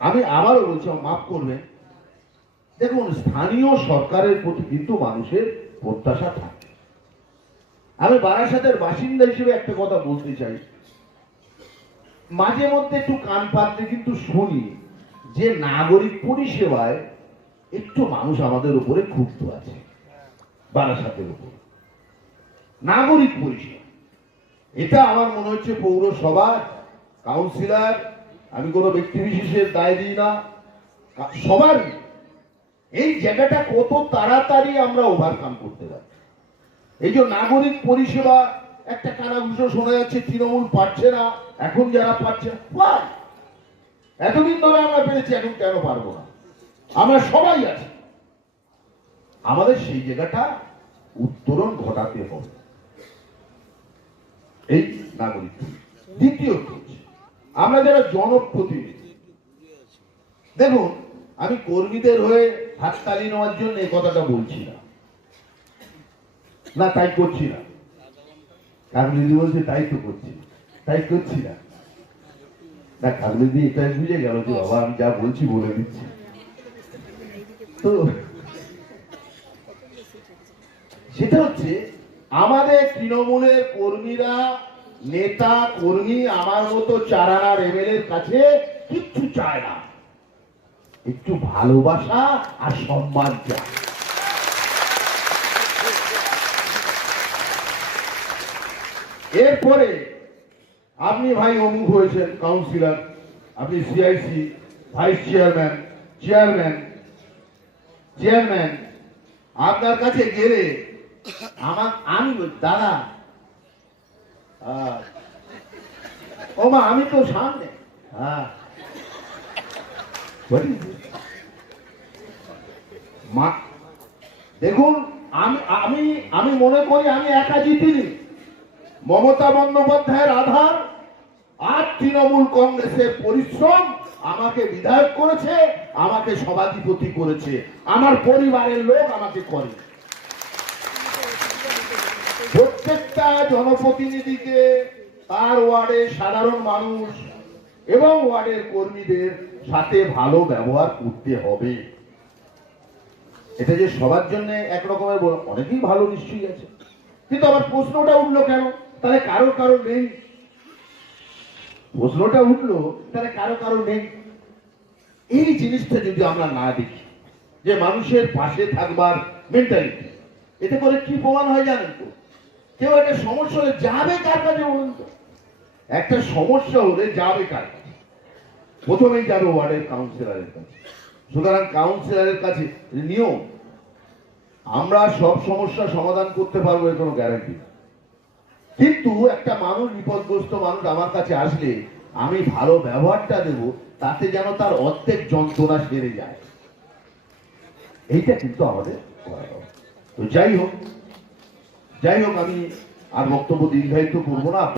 আমি আবারও বলছি, মাফ করবেন, দেখুন স্থানীয় সরকারের প্রতি কিন্তু মানুষের প্রত্যাশা থাকে। আমি বারাসাতের বাসিন্দা হিসেবে একটা কথা বলতে চাই, মাঝে মধ্যে একটু কান পাতলে কিন্তু শুনি যে নাগরিক পরিষেবায় একটু মানুষ আমাদের উপরে ক্ষুব্ধ আছে। বারাসাতের উপর নাগরিক পরিষেবা, এটা আমার মনে হচ্ছে পৌরসভা কাউন্সিলর, আমি কোনো ব্যক্তি বিশেষের দায় দিই না, সবারই এই জায়গাটা কত তাড়াতাড়ি আমরা ওভারকাম করতে পারি। এই যে নাগরিক পরিষেবা একটা কানাঘুষো শোনা যাচ্ছে, তৃণমূল পাচ্ছে না, এখন যারা পাচ্ছে এতদিন ধরে আমরা পেরেছি, এখন কেন পারবো না? আমরা সবাই আছি, আমাদের সেই জায়গাটা উত্তরণ ঘটাতে হবে। এই নাগরিক দ্বিতীয়ত আমরা যারা জনপ্রতিনিধি, দেখুন আমি কর্মীদের হয়ে হাততালি নেওয়ার জন্য এই কথাটা বলছি না, না তাই করছি না। কাকলিদি বলছে তাই তো করছি, তাই করছি না। না কাকলিদি এটা বুঝে গেল যে বাবা আমি যা বলছি বলে দিচ্ছি। তো সেটা হচ্ছে আমাদের তৃণমূলের কর্মীরা, নেতা কর্মী আমার মতো চারানার এমএলএর কাছে কিচ্ছু চায় না, একটু ভালোবাসা আর সম্মান চায়। এরপরে আপনি ভাই অমুক হয়েছেন কাউন্সিলর, আপনি সিআইসি ভাইস চেয়ারম্যান, চেয়ারম্যান, আপনার কাছে গেলে আমি দাদা ও মা আমি তো সামনে, হ্যাঁ মা দেখুন আমি আমি মনে করি আমি একা জিতিনি, মমতা বন্দ্যোপাধ্যায়ের আধার আর তৃণমূল কংগ্রেসের পরিশ্রম আমাকে বিধায়ক করেছে, আমাকে সভাধিপতি করেছে, আমার পরিবারের লোক আমাকে করে। প্রত্যেকটা জনপ্রতিনিধিকে তার ওয়ার্ডের সাধারণ মানুষ এবং ওয়ার্ডের কর্মীদের সাথে ভালো ব্যবহার করতে হবে। এটা যে সবার জন্য একরকমের, অনেকেই ভালো নিশ্চয়ই আছে, কিন্তু আবার প্রশ্নটা উঠলো কেন তাহলে কারো নেই? প্রশ্নটা উঠলো তাহলে কারো নেই। এই জিনিসটা যদি আমরা না দেখি, যে মানুষের পাশে থাকবার মেন্টালিটি, এতে করে কি প্রমাণ হয় জানেন তো? কেউ একটা সমস্যা হলে যাবে কার কাছে বলুন তো? একটা সমস্যা হলে যাবে কার কাছে? প্রথমেই যাবে ওয়ার্ডের কাউন্সিলরের কাছে। সুতরাং কাউন্সিলরের কাছে নিয়ম, আমরা সব সমস্যা সমাধান করতে পারবো এর কোনো গ্যারান্টি, কিন্তু একটা মানুষ, বিপদগ্রস্ত মানুষ আমার কাছে আসলে আমি ভালো ব্যবহারটা দেব, তাতে যেন তার অর্ধেক যন্ত্রণা সেরে যায়, এইটা কিন্তু আমাদের করা দরকার। তো যাই হোক আমি আর বক্তব্য দীর্ঘায়িত করবো না।